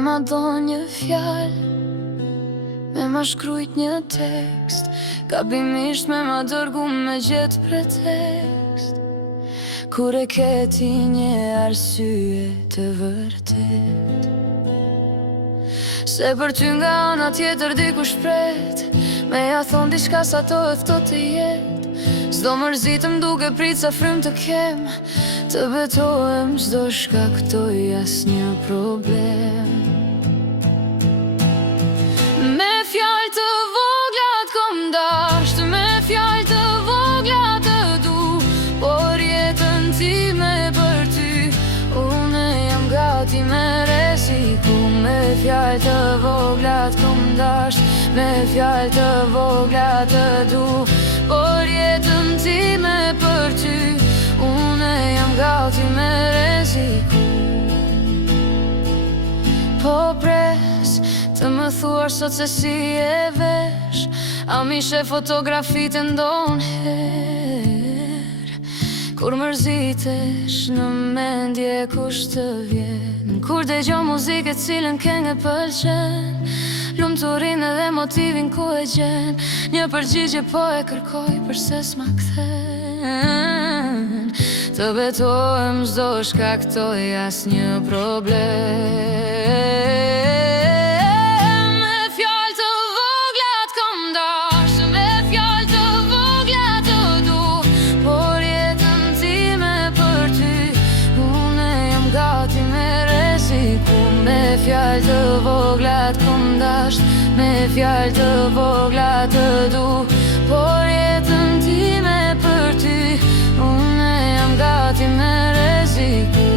ma do një fjallë, me ma shkrujt një tekst, gabimisht me ma dërgu me gjetë pretekst, kur e keti një arsye të vërtet. Se për ty nga ana tjetër dikush pret, me ja thon diçka sa to e fto të jetë. S'do mërzitëm duke prit sa frym të kem, të betohem s'do shkaktoj asnjë problem. Me fjalë të vogla t'kom dasht, me fjalë të vogla të du, por jetën time për ty, une jam gati me resiku. Me fjalë të vogla t'kom dasht, me fjalë të vogla të du, por jetën time për ty, une jam gati me resiku. Po pres të më thuar sot se si e vesh, a mishe fotografit e ndon her, kur mërzitesh në mendje kush të vjen, kur dëgjo muzikë e cilën këngë pëlqen, lumturinë dhe motivin ku e gjen, një përgjigje po e kërkoj përse s'ma kthen, të betohem s'do shkaktoj asnjë problem. Me fjalë të vogla t'kom dasht, me fjalë të vogla të du, por jetën time për ty, une jam gati me resiku. Me fjalë të vogla t'kom dasht, me fjalë të vogla të du, por jetën time për ty, une jam gati me resiku.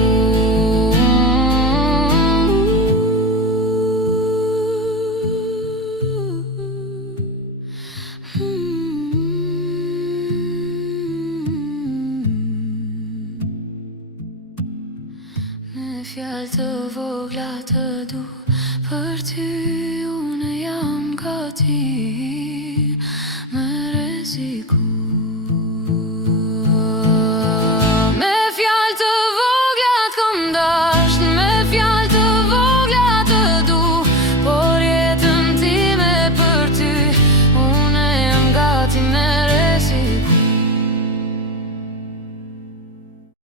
Me fjalë të vogla të du, për ty une jam gati.